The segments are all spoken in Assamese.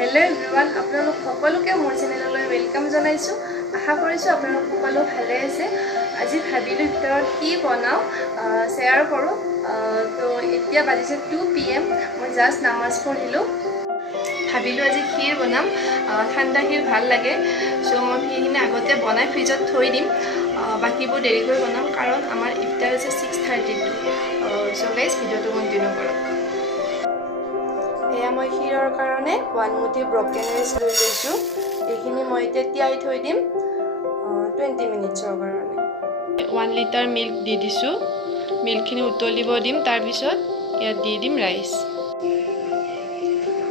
हेलो एवरीवन आपलोक सकलोके मोर चेनेलলৈ वेलकाम जनाइছো आशा কৰিছো আপোনালোক সকলো ভালে আছে আজি ভাবিলো ভিতৰত কি বনাও শেয়াৰ কৰো তো এতিয়া বাজিছে 2 PM মই জাস্ট নামাজ পঢ়িলো ভাবিলো আজি ক্ষীৰ বনাম ঠাণ্ডা ক্ষীৰ ভাল লাগে সো মই ক্ষীৰখিনি আগতে বনাই ফ্ৰিজত থৈ দিম বাকিবোৰ দেৰিকৈ বনাম কাৰণ আমাৰ ইফতাৰ আছে 6:32 সো গাইস ভিডিওটো কন্টিনিউ কৰক এয়া মই ক্ষীৰৰ কাৰণে 1 মুঠি ব্ৰকেন ৰাইচ লৈ লৈছো এইখিনি মই এতিয়া তিয়াই থৈ দিম 20 মিনিটৰ কাৰণে 1 লিটাৰ মিল্ক দি দিছো মিল্কখিনি উতলিব দিম তাৰ পিছত ইয়াত দি দিম ৰাইচ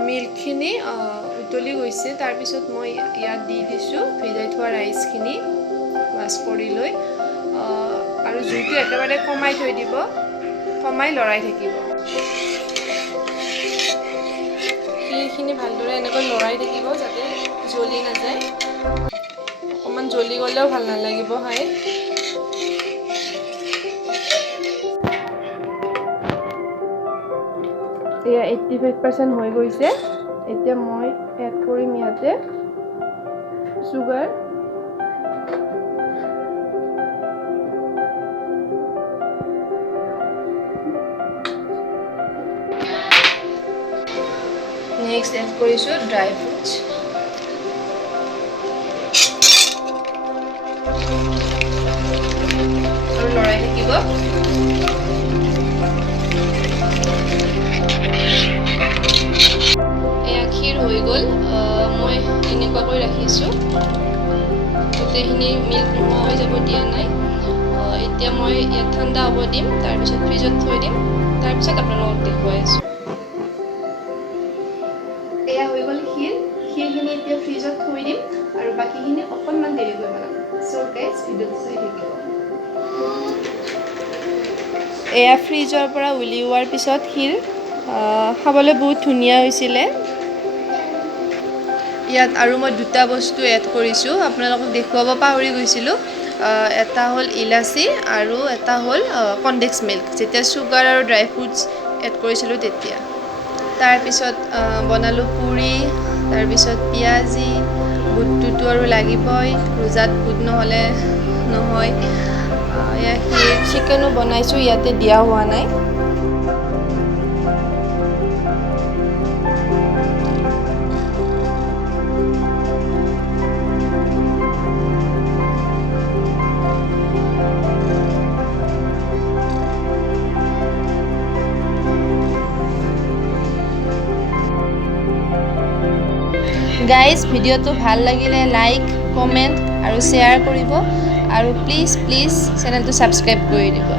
মিল্কখিনি উতলি গৈছে তাৰ পিছত মই ইয়াত দি দিছো ভিজাই থোৱা ৰাইচখিনি ৱাশ কৰি লৈ আৰু জুইটো একেবাৰে কমাই থৈ দিব কমাই লৰাই থাকিব এইখিনি ভালদৰে এনেকৈ লৰাই থাকিব যাতে জ্বলি নাযায় অকমান জ্বলি গলেও ভাল নালাগিব হয় এয়া 85% হৈ গৈছে এতিয়া মই এড কৰিম ইয়াতে সুগাৰ नेक्स्ट एड करिसु ड्राई फ्रुट्स और लৰাই থাকিব এয়া ক্ষীৰ হৈ গল মই এনেকুৱা কৰি ৰাখিছো গোটেইখিনি মিল্ক নোহোৱা হৈ যাব দিয়া নাই এতিয়া মই ইয়াত ঠাণ্ডা হ'ব দিম তাৰ পিছত ফ্ৰিজত থৈ দিম তাৰ পিছত আপোনালোকক দেখুৱাই আছো এয়া হৈ গল ক্ষীৰখিনি এতিয়া ফ্ৰিজত থৈ দিম আৰু বাকিখিনি অকণমান দেৰিকৈ বনাম সো গাইস ভিডিওটো চাই থাকিব এয়া ফ্ৰিজৰ পৰা উলিওৱাৰ পিছত ক্ষীৰ খাবলৈ বহুত ধুনীয়া হৈছিলে ইয়াত আৰু মই দুটা বস্তু এড কৰিছো আপোনালোকক দেখুৱাব পাহৰি গৈছিলো এটা হল ইলাচি আৰু এটা হল কনডেন্স মিল্ক যেতিয়া সুগাৰ আৰু ড্ৰাই ফ্ৰুটছ এড কৰিছিলো তেতিয়া তাৰ পিছত বনালো পুৰি তাৰ পিছত পিয়াজি বুটটো আৰু লাগিবই ৰোজাত বুট নহলে নহয় ইয়া চিকেনো বনাইছো ইয়াতে দিয়া হোৱা নাই गाइस ভিডিওটো ভাল লাগিলে লাইক কমেন্ট আৰু শেয়াৰ কৰিব আৰু প্লিজ চেনেলটো সাবস্ক্ৰাইব কৰি দিব